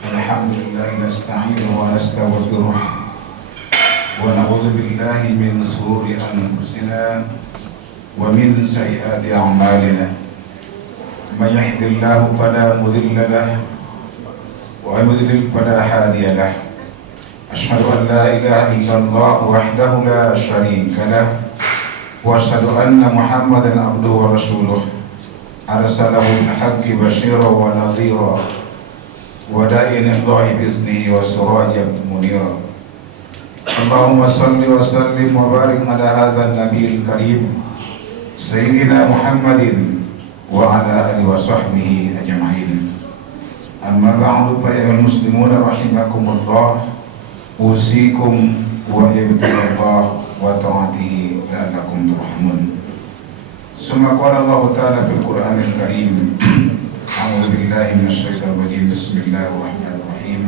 Alhamdulillah nasta'inuhu wa nastaghfiruh wa na'udzu billahi min shururi anfusina wa min sayyiati a'malina. May yahdihillahu fala mudilla lahu wa may yudlil fala hadiya lahu. Asyhadu an la ilaha illallah wahdahu la syarika lahu wa asyhadu anna Muhammadan abduhu wa rasuluh. Arsalahu bil haqqi basyiran wa nadhira wa da'iyan ilallahi bi iznihi wa sirajan munira. Allahumma salli wa sallim wa barik ala hadzal nabiyil karim sayyidina Muhammadin wa ala alihi wa sahbihi ajma'in. Amma ba'du, fa ayyuhal muslimuna rahimakumullah, usikum wa ibtaqullah wa ta'atihi la'allakum turhamun. Summa qala Allah ta'ala fil Qur'anil Karim, a'udzu billahi minasyaitonir rajim, bismillahirrahmanirrahim.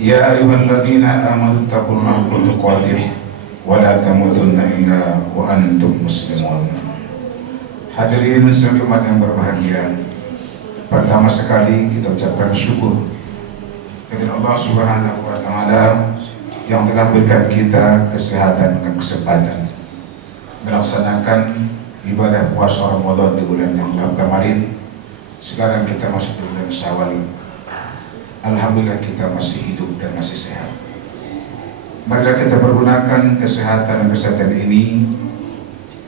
Ya ayyuhalladzina amanu taqullaha haqqa tuqatih wa la tamutunna illa wa antum muslimun. Hadirin sekalian yang berbahagia, pertama sekali kita ucapkan syukur kepada Allah Subhanahu wa taala yang telah berikan kita kesehatan dan kesempatan melaksanakan ibadah puasa Ramadan di bulan yang lalu kemarin. Sekarang kita masuk di bulan Syawal. Alhamdulillah kita masih hidup dan masih sehat. Marilah kita pergunakan kesehatan dan kesehatan ini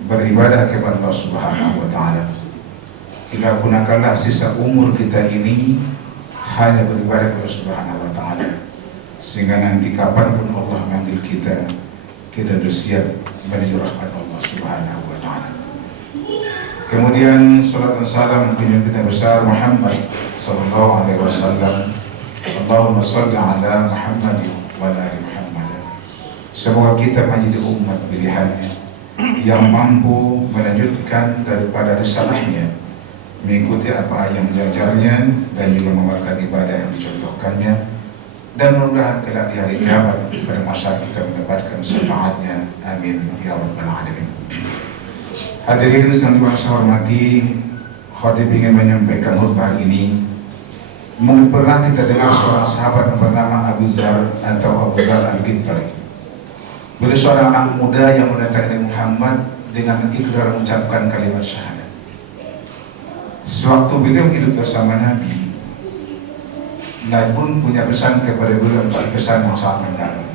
beribadah kepada Allah Subhanahu wa taala. Kita gunakanlah sisa umur kita ini hanya beribadah kepada Allah Subhanahu wa taala, sehingga nanti kapanpun Allah memanggil kita, kita bersiap menuju rahmat Allah Subhanahu wa taala. Kemudian salat dan salam kunjungan kita besar Muhammad sallallahu alaihi wasallam. Allahumma shalli ala Muhammad wa ala ali Muhammad. Semoga kita menjadi umat pilihannya yang mampu melanjutkan daripada risalahnya, mengikuti apa yang diajarnya dan juga mengamalkan ibadah yang dicontohkannya, dan mudah-mudahan kelak di hari kiamat pada masa kita mendapatkan syafaatnya. Amin ya rabbal alamin. Hadirin yang saya hormati, khatib ingin menyampaikan khutbah ini. Mungkin pernah kita dengar seorang sahabat yang bernama Abu Dzar atau Abu Dzar Al-Ghifari. Beliau seorang anak muda yang mendatangi Muhammad dengan ikrar mengucapkan kalimat syahadat. Sewaktu beliau hidup bersama Nabi, Nabi pun punya pesan kepada beliau, empat pesan yang sangat mendalam,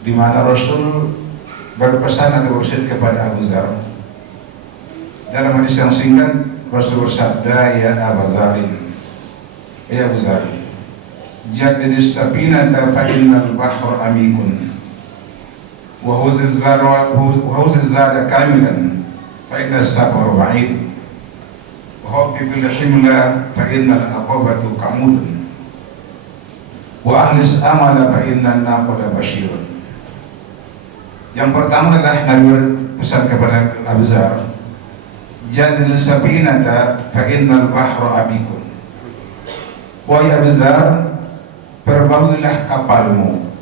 di mana Rasul berpesan atau berpesan kepada Abu Dzar. Dalam hadis yang singkat, Rasul bersabda, ya Abu Dzarin, ya Abu Dzar, jaddidis sabinata fa innal bahra amikun wa huziz zada kamilan fa innas safara ba'id wa bil himla fa innal aqabatu qamudun wa ahlis amala fa innan naqada bashirun. Yang pertama adalah Nabi berpesan kepada Abu Dzar, jadil sabinata fa innal bahra amikun. Wahai Abu Dzar, perbaharui kapalmu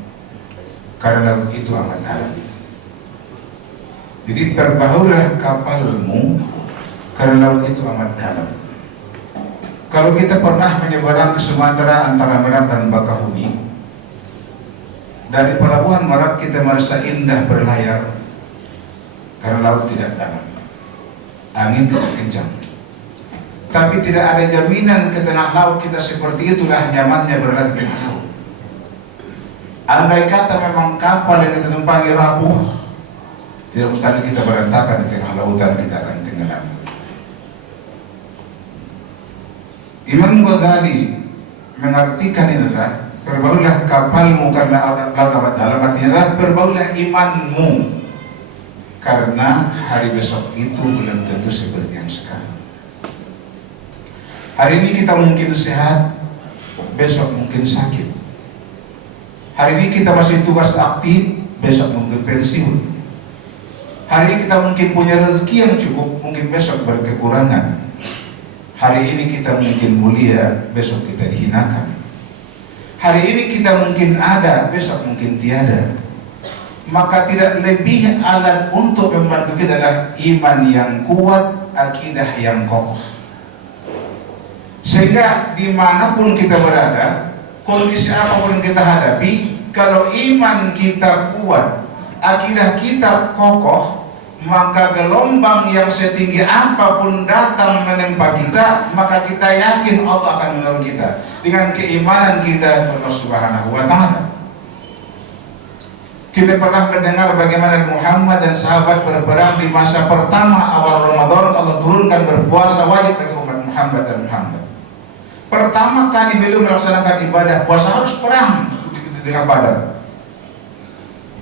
karena laut itu amat dalam. Jadi perbaharui kapalmu karena laut itu amat dalam. Kalau kita pernah menyeberang ke Sumatera antara Merak dan Bakahuni, dari pelabuhan Merak kita merasa indah berlayar karena laut tidak dalam, angin tidak kencang. Tapi tidak ada jaminan ke tengah laut kita seperti itulah nyamannya berada di tengah laut. Andai kata memang kapal yang kita tumpangi rapuh, tidak mustahil kita berantakan di tengah lautan, kita akan tenggelam. Imam Ghazali mengartikan itulah, perbaulah kapalmu karena laut amat dalam, artinya perbaulah imanmu karena hari besok itu belum tentu seperti yang sekarang. Hari ini kita mungkin sehat, besok mungkin sakit. Hari ini kita masih tugas aktif, besok mungkin pensiun. Hari ini kita mungkin punya rezeki yang cukup, mungkin besok berkekurangan. Hari ini kita mungkin mulia, besok kita dihinakan. Hari ini kita mungkin ada, besok mungkin tiada. Maka tidak lebih alat untuk membantu kita adalah iman yang kuat, akidah yang kokoh. Sehingga dimanapun kita berada, kondisi apapun yang kita hadapi, kalau iman kita kuat, akidah kita kokoh, maka gelombang yang setinggi apapun datang menempa kita, maka kita yakin Allah akan menolong kita dengan keimanan kita kepada Allah Subhanahu wa Ta'ala. Kita pernah mendengar bagaimana Muhammad dan sahabat berperang di masa pertama awal Ramadan. Allah turunkan berpuasa wajib bagi umat Muhammad dan Muhammad. Pertama kali beliau melaksanakan ibadah puasa harus perang di tengah Badar.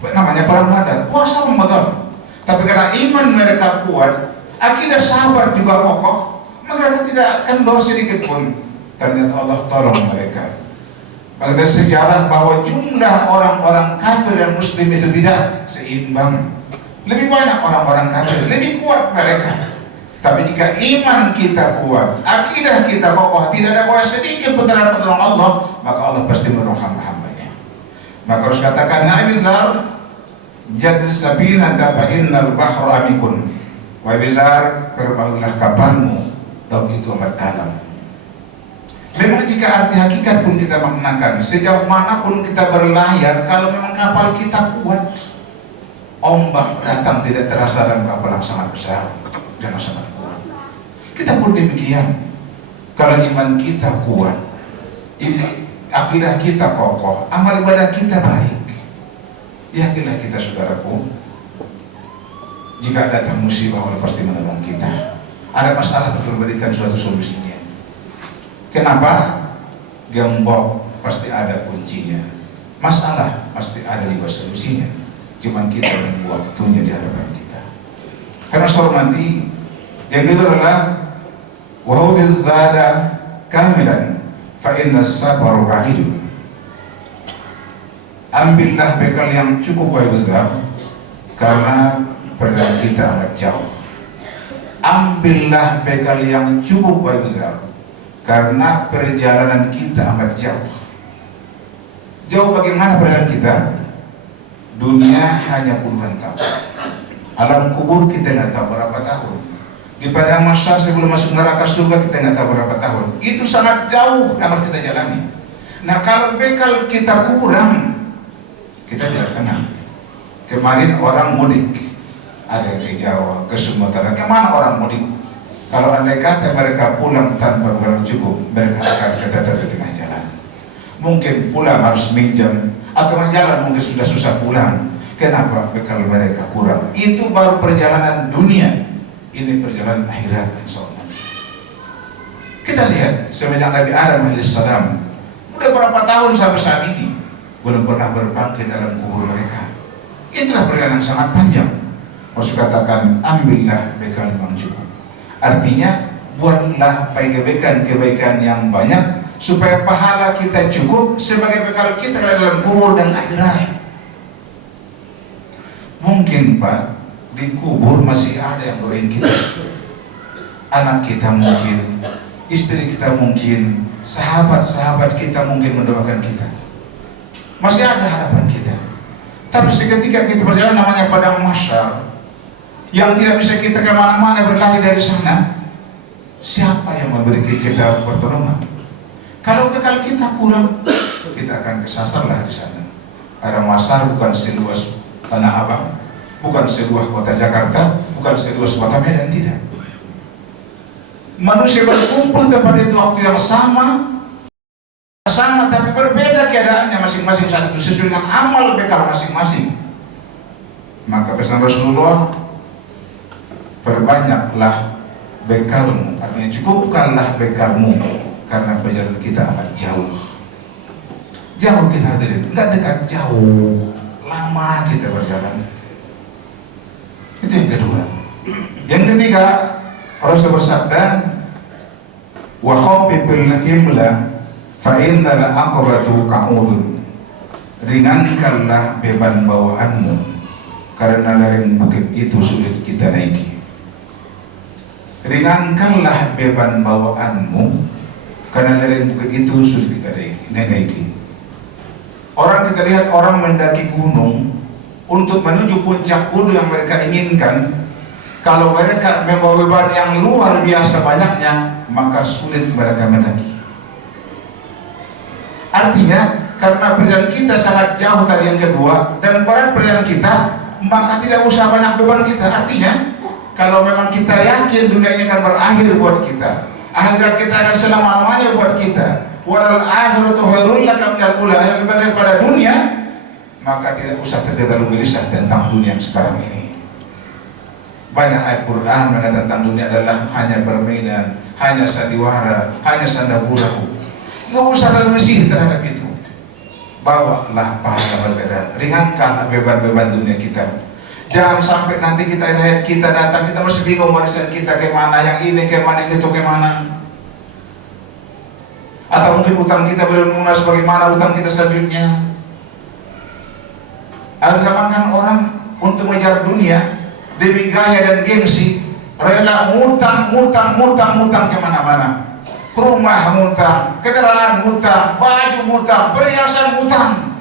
Namanya perang Badar, puasa Ramadan. Tapi karena iman mereka kuat, akidah sahabat juga kokoh, mereka tidak kendor sedikit pun. Ternyata Allah tolong mereka. Maka dari sejarah bahwa jumlah orang-orang kafir dan muslim itu tidak seimbang. Lebih banyak orang-orang kafir, lebih kuat mereka. Tapi jika iman kita kuat, akidah kita kokoh, tidak ada kuasa sedikit pun terhadap pertolongan Allah, maka Allah pasti menolong hamba-hambanya. Maka harus katakan, Nabi Zal, Jadil sabina dapa'innal bahra amikun. Wahai Bizar, perbaharlah kapalmu, laut itu amat dalam. Memang jika arti hakikat pun kita maknakan, sejauh manapun kita berlayar, kalau memang kapal kita kuat, ombak datang tidak terasa dalam kapal yang sangat besar dan sangat kuat. Kita pun demikian. Kalau iman kita kuat, ini akidah kita kokoh, amal ibadah kita baik, yakinlah kita saudaraku, jika datang musibah Allah pasti menolong kita. Ada masalah betul berikan suatu solusinya. Kenapa? Gembok pasti ada kuncinya, masalah pasti ada juga solusinya. Cuman kita menunggu waktunya di hadapan kita. Karena soal nanti yang kedua adalah wahudhiz zada kamilan fa inna sabaru ba'idun. Ambillah bekal yang cukup baik besar, karena perjalanan kita amat jauh. Ambillah bekal yang cukup baik besar, karena perjalanan kita amat jauh. Jauh bagaimana perjalanan kita? Dunia hanya puluhan tahun, alam kubur kita nggak tahu berapa tahun, di padang mahsyar sebelum masuk neraka surga kita nggak tahu berapa tahun. Itu sangat jauh yang kita jalani. Nah, kalau bekal kita kurang, kita tidak tenang. Kemarin orang mudik, ada ke Jawa, ke Sumatera. Kemana orang mudik? Kalau andai kata mereka pulang tanpa bekal cukup, mereka akan keteter di tengah jalan. Mungkin pulang harus minjam, atau jalan mungkin sudah susah pulang. Kenapa? Bekal mereka kurang. Itu baru perjalanan dunia. Ini perjalanan akhirat, insyaallah. Kita lihat semenjak Nabi Adam alaihissalam, udah berapa tahun sampai saat ini belum pernah berbangkit dalam kubur mereka. Itulah perjalanan yang sangat panjang. Harus katakan, ambillah bekal yang cukup. Artinya, buatlah kebaikan yang banyak supaya pahala kita cukup sebagai bekal kita dalam kubur dan akhirat. Mungkin Pak, di kubur masih ada yang doain kita. Anak kita mungkin, istri kita mungkin, sahabat-sahabat kita mungkin mendoakan kita. Masih ada harapan kita. Tapi seketika kita berjalan namanya padang mahsyar, yang tidak bisa kita kemana-mana berlari dari sana, siapa yang memberi kita pertolongan? Kalau bekal kita kurang, kita akan kesasarlah di sana. Padang mahsyar bukan seluas Tanah Abang, bukan seluas kota Jakarta, bukan seluas kota Medan, tidak. Manusia berkumpul tempat itu waktu yang sama tapi berbeda keadaannya masing-masing saat itu sesuai dengan amal bekal masing-masing. Maka pesan Rasulullah, perbanyaklah bekalmu, artinya cukupkanlah bekalmu, karena perjalanan kita amat jauh. Jauh kita hadirin, enggak dekat, jauh, lama kita berjalan. Itu yang kedua. Yang ketiga, Rasul bersabda, wa khafifil himla fa innal aqabatu qa'udun. Ringankanlah beban bawaanmu, karena lereng bukit itu sulit kita naiki. Ringankanlah beban bawaanmu, karena lereng bukit itu sulit kita naiki. Orang kita lihat orang mendaki gunung untuk menuju puncak gunung yang mereka inginkan. Kalau mereka membawa beban yang luar biasa banyaknya, maka sulit mereka mendaki. Artinya, karena perjalanan kita sangat jauh tadi yang kedua, dan berat perjalanan kita, maka tidak usah banyak beban kita. Artinya, kalau memang kita yakin dunia ini akan berakhir buat kita, akhirat kita akan selama-lamanya buat kita, walal akhiratu khairul laka minal ula, lebih baik pada dunia, maka tidak usah terlalu gelisah tentang dunia yang sekarang ini. Banyak ayat Quran mengatakan tentang dunia adalah hanya permainan, hanya sandiwara, hanya sanda gurau. Nggak usah terlalu mesih terhadap itu. Bawalah pahala berkaitan, ringankan beban-beban dunia kita. Jangan sampai nanti hayat kita datang, kita masih bingung warisan kita kemana, yang ini kemana, yang itu kemana. Atau mungkin utang kita belum lunas, bagaimana utang kita selanjutnya. Ada zaman kan orang untuk mengejar dunia demi gaya dan gengsi, rela ngutang kemana-mana. Rumah ngutang, kendaraan ngutang, baju ngutang, perhiasan ngutang.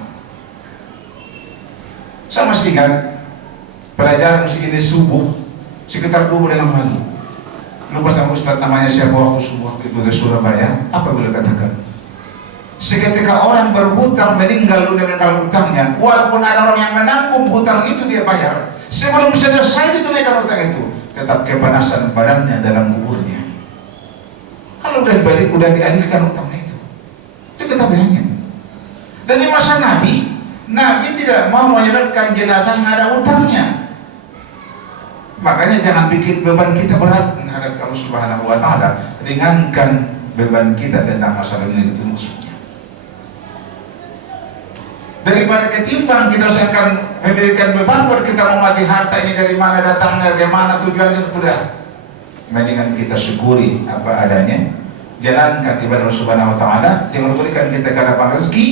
Saya masih ingat pelajaran segini subuh sekitar 2 bulan yang lalu. Lupa sama Ustaz namanya siapa waktu subuh itu dari Surabaya. Apa boleh katakan? Seketika orang berhutang meninggal dunia meninggal hutangnya, walaupun ada orang yang menanggung hutang itu dia bayar, sebelum selesai ditunaikan hutang itu, tetap kepanasan badannya dalam kuburnya. Kalau udah balik, udah dialihkan hutangnya itu kita bayangin. Dan di masa Nabi tidak mau menyerahkan jenazah yang ada hutangnya. Makanya jangan bikin beban kita berat menghadap Allah Subhanahu wa Ta'ala. Ringankan beban kita tentang masalah ini itu maksudnya. Daripada ketimbang kita akan memberikan beban buat kita memati harta ini dari mana datangnya, dari mana tujuannya, sudah. Mendingan kita syukuri apa adanya, jalankan ibadah Allah Subhanahu wa Ta'ala. Jangan berikan kita kehadapan rezeki,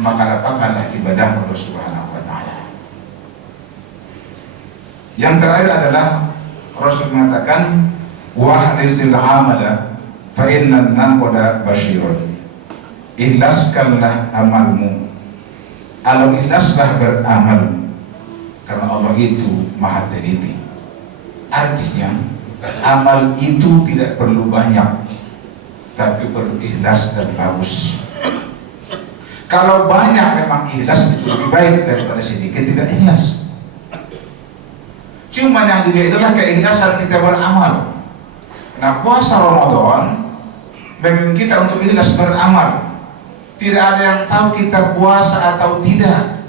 maka lapangkanlah ibadah Allah Subhanahu wa Ta'ala. Yang terakhir adalah Rasul mengatakan, wahlisil amala fa innan naqda basyirun. Ikhlaskanlah amalmu. Kalau ikhlaslah beramal, karena Allah itu maha teliti. Artinya amal itu tidak perlu banyak, tapi perlu ikhlas dan bagus. Kalau banyak memang ikhlas itu lebih baik daripada sedikit tidak ikhlas. Cuma yang dunia itulah keikhlasan kita beramal. Nah, puasa Ramadan memang kita untuk ikhlas beramal. Tidak ada yang tahu kita puasa atau tidak.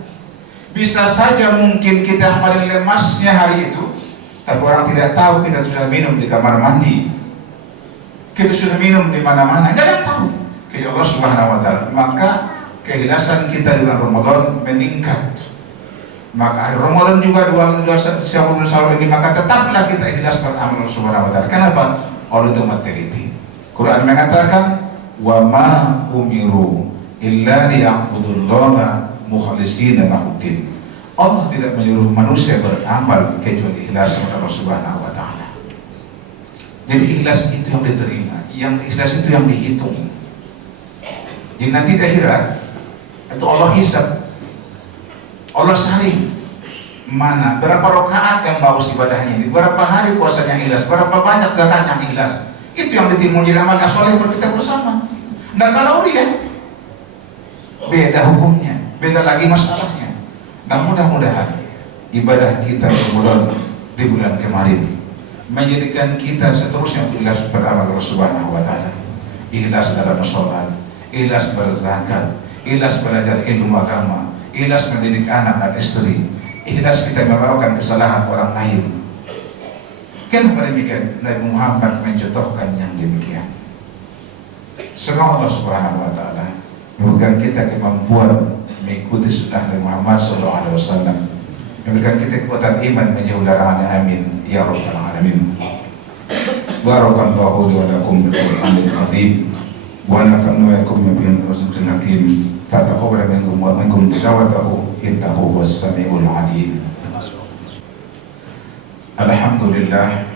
Bisa saja mungkin kita yang paling lemasnya hari itu, tapi orang tidak tahu kita sudah minum di kamar mandi, kita sudah minum di mana-mana, nggak ada yang tahu. Kecuali Allah Subhanahu wa Ta'ala. Maka keikhlasan kita di bulan Ramadan meningkat. Maka akhir Ramadan juga Syawal ini, maka tetaplah kita ikhlas beramal Allah Subhanahu wa Ta'ala. Kenapa? Allah itu teliti. Quran mengatakan, wa ma umiru illa liya'budullaha mukhlishina lahuddin. Allah tidak menyuruh manusia beramal kecuali ikhlas kepada Allah Subhanahu wa Ta'ala. Jadi ikhlas itu yang diterima, yang ikhlas itu yang dihitung. Jadi nanti di akhirat itu Allah hisab, Allah saling mana berapa rakaat yang bagus ibadahnya ini, berapa hari puasanya yang ikhlas, berapa banyak zakat yang ikhlas. Itu yang ditimbul jadi amal soleh buat kita bersama. Nah kalau dia beda hukumnya, beda lagi masalahnya. Nah mudah-mudahan ibadah kita di bulan kemarin menjadikan kita seterusnya ikhlas beramal Allah Subhanahu wa Ta'ala. Ikhlas dalam sholat, ikhlas berzakat, ikhlas belajar ilmu agama, ikhlas mendidik anak dan istri, ikhlas kita membawakan kesalahan orang lain. Kenapa demikian? Nabi Muhammad mencontohkan yang demikian. Semoga Allah Subhanahu wa Ta'ala memberikan kita kemampuan mengikuti sunnah Nabi Muhammad SAW, memberikan kita kekuatan iman menjauh larangannya. Amin ya rabbal alamin. Barakallahu li wa lakum bil Qur'anil azim wa nafa'na wa yakum bil rasulil hakim. Fataqabbal minkum wa minkum tilawatahu innahu was samiul alim. Alhamdulillah,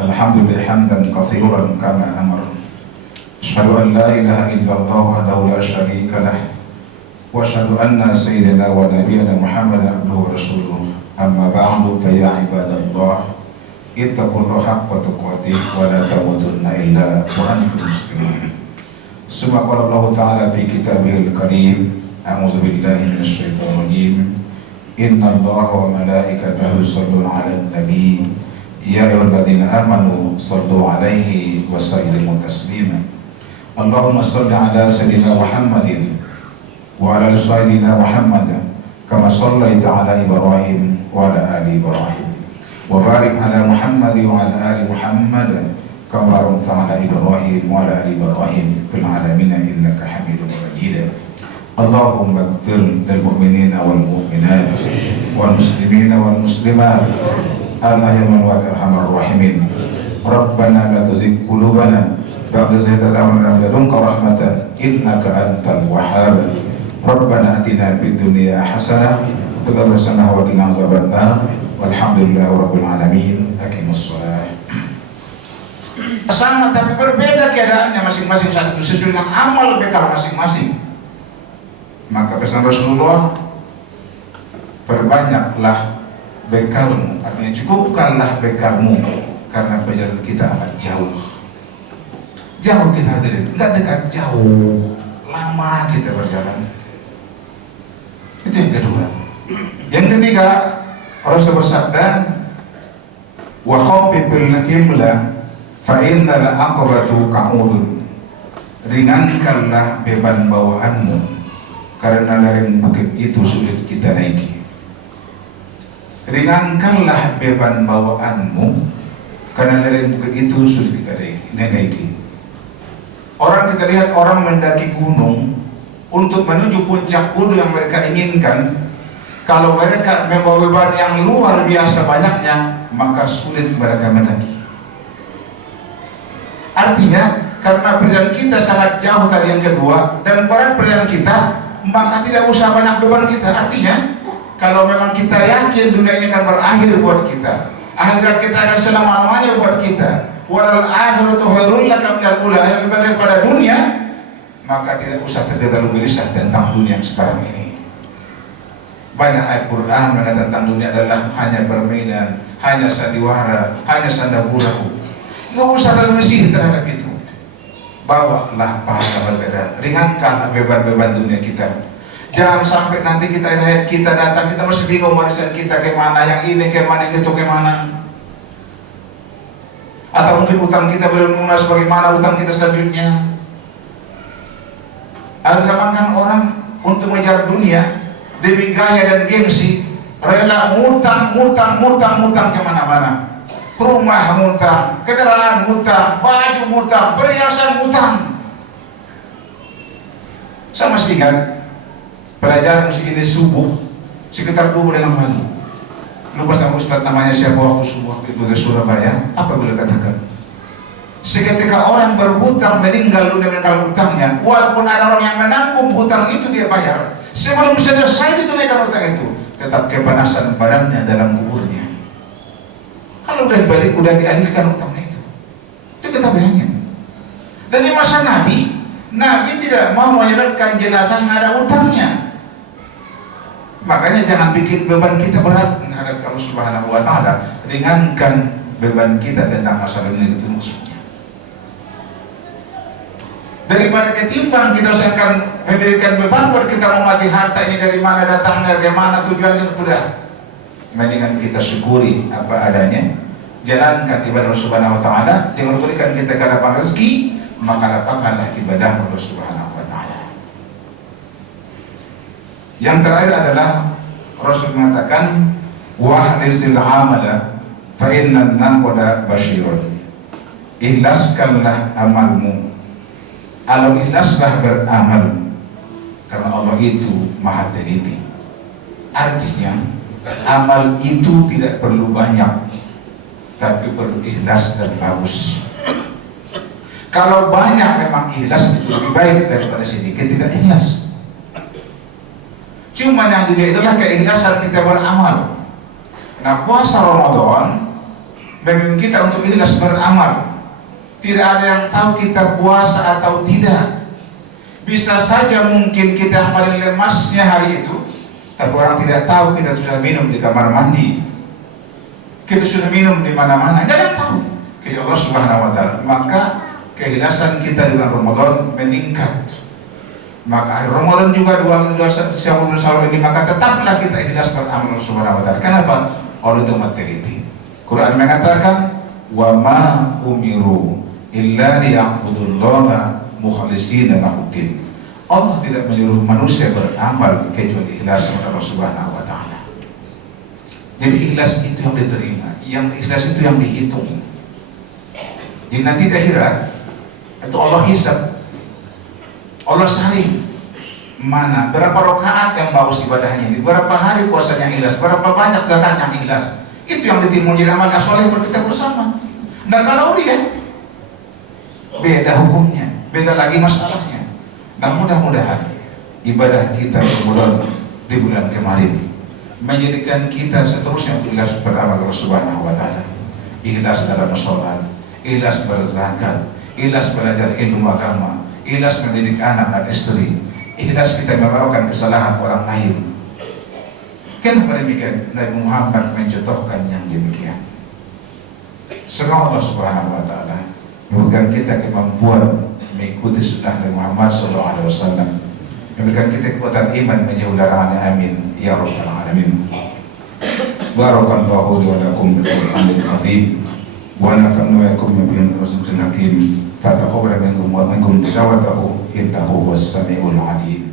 alhamdulillah hamdan katsiran kama amara. Asyhadu an la ilaha illallah wahdahu la syarika lah, wa asyhadu anna sayyidina wa nabiyyana Muhammadan abduhu wa rasuluh. Amma ba'du fa ya ibadallah, ittaqullaha haqqa tuqatih wa la tamutunna illa wa antum muslimun. Summa qala Allah Ta'ala fi kitabihil karim, a'udzu billahi minasy syaithanir rajim. Inna Allaha wa malaikatahu yusholluna 'alan nabi ya ayyuhalladzina amanu shallu 'alaihi wa sallimu taslima. Allahumma shalli 'ala sayyidina Muhammadin wa 'ala ali sayyidina Muhammad kama shallaita 'ala Ibrahim wa 'ala ali Ibrahim wa barik 'ala Muhammad wa 'ala ali Muhammad kama barakta 'ala Ibrahim wa 'ala ali Ibrahim fil 'alamin innaka Hamidum Majid. Allahumma ighfir lil mu'minina wal mu'minat wal muslimina wal muslimat al-ahya'i wal arhamar rahimin. Rabbana la tuzigh qulubana ba'da idh hadaytana wa hab lana min ladunka rahmatan innaka antal wahhab. Rabbana atina fid dunya hasanah wa fil akhirati hasanah wa qina azabannar. Walhamdulillahi rabbil alamin. Aqimus shalah. Sama tapi berbeda keadaannya masing-masing saat itu sesuai dengan amal bekal masing-masing. Maka pesan Rasulullah, perbanyaklah bekalmu, artinya cukupkanlah bekalmu, karena perjalanan kita amat jauh. Jauh kita hadirin, enggak dekat, jauh, lama kita berjalan. Itu yang kedua. Yang ketiga, Rasul bersabda, wa khaffifil himla fa innal aqabatu ka'udun. Ringankanlah beban bawaanmu, karena lereng bukit itu sulit kita naiki. Ringankanlah beban bawaanmu, karena lereng bukit itu sulit kita naiki. Orang kita lihat orang mendaki gunung untuk menuju puncak gunung yang mereka inginkan. Kalau mereka membawa beban yang luar biasa banyaknya, maka sulit mereka mendaki. Artinya, karena perjalanan kita sangat jauh tadi yang kedua, dan berat perjalanan kita, maka tidak usah banyak beban kita. Artinya, kalau memang kita yakin dunia ini akan berakhir buat kita, akhirat kita akan selama-lamanya buat kita, walal akhiratu khairul laka minal ula, yang lebih daripada dunia, maka tidak usah terlalu gelisah tentang dunia yang sekarang ini. Banyak ayat Quran mengatakan tentang dunia adalah hanya permainan, hanya sandiwara, hanya sandagurahu. Nggak usah terlalu mesih terhadap itu. Bawalah pahala berat, ringankan beban-beban dunia kita. Jangan sampai nanti kita datang, kita masih bingung warisan kita kemana, yang ini kemana, yang itu kemana. Atau mungkin utang kita belum lunas, bagaimana utang kita selanjutnya. Ada zaman kan orang untuk mengejar dunia demi gaya dan gengsi, rela ngutang kemana-mana. Rumah ngutang, kendaraan ngutang, baju ngutang, perhiasan ngutang. Saya masih ingat pelajaran ini subuh sekitar 2 bulan yang lalu. Lupa sama Ustaz namanya siapa waktu subuh waktu itu dari Surabaya. Apa boleh katakan? Seketika orang berhutang meninggal dunia meninggal hutangnya, walaupun ada orang yang menanggung hutang itu dia bayar, sebelum selesai ditunaikan hutang itu, tetap kepanasan badannya dalam kuburnya. Kalau udah balik, udah dialihkan utangnya itu kita bayangin. Dan di masa Nabi tidak mau menyelatkan jenazah yang ada utangnya. Makanya jangan bikin beban kita berat menghadap Allah Subhanahu wa Ta'ala. Ringankan beban kita tentang masalah ini itu maksudnya. Daripada ketimbang kita akan memberikan beban buat kita memati harta ini dari mana datangnya, bagaimana tujuannya, sudah. Mendingan kita syukuri apa adanya, jalankan ibadah Allah Subhanahu wa Ta'ala. Jangan berikan kita kelapangan rezeki, maka lapangkanlah ibadah Allah Subhanahu wa Ta'ala. Yang terakhir adalah Rasul mengatakan, wahlisil amala fa innan naqada basyirun. Ikhlaskanlah amalmu, kalau ikhlaslah beramal, karena Allah itu maha teliti. Artinya amal itu tidak perlu banyak, tapi perlu ikhlas dan bagus. Kalau banyak memang ikhlas itu lebih baik daripada sedikit tidak ikhlas. Cuma yang dunia itulah keikhlasan kita beramal. Nah, puasa Ramadan memang kita untuk ikhlas beramal. Tidak ada yang tahu kita puasa atau tidak. Bisa saja mungkin kita paling lemasnya hari itu, tapi orang tidak tahu kita sudah minum di kamar mandi. kita sudah minum di mana-mana, nggak ada yang tahu kecuali Allah Subhanahu wa Ta'ala. Maka keikhlasan kita di bulan Ramadan meningkat. Maka akhir Ramadan juga Syawal ini, maka tetaplah kita ikhlas beramal Allah Subhanahu wa Ta'ala. Kenapa? Allah itu materiti. Quran mengatakan, wa ma umiru illa liya'budullaha mukhlishina lahuddin. Allah tidak menyuruh manusia beramal kecuali ikhlas kepada Allah Subhanahu wa Ta'ala. Jadi ikhlas itu yang diterima, yang ikhlas itu yang dihitung. Jadi nanti di akhirat itu Allah hisab, Allah saling mana berapa rakaat yang bagus ibadahnya ini, berapa hari puasanya ikhlas, berapa banyak zakat yang ikhlas. Itu yang ditimbul jadi amal soleh buat kita bersama. Nah kalau dia beda hukumnya, beda lagi masalahnya. Nah mudah-mudahan ibadah kita di bulan kemarin menjadikan kita seterusnya untuk ikhlas beramal Allah Subhanahu wa Ta'ala. Ikhlas dalam sholat, ikhlas berzakat, ikhlas belajar ilmu agama, ikhlas mendidik anak dan istri, ikhlas kita membawakan kesalahan orang lain. Kenapa demikian? Nabi Muhammad mencontohkan yang demikian. Semoga Allah Subhanahu wa Ta'ala memberikan kita kemampuan mengikuti sunnah Nabi Muhammad SAW, memberikan kita kekuatan iman menjauh larangannya. Amin ya rabbal alamin. Barakallahu li wa lakum bil Qur'anil azim wa nafa'na wa iyyakum bima rasulil hakim. Fataqabbal minkum wa minkum tilawatahu innahu was samiul alim.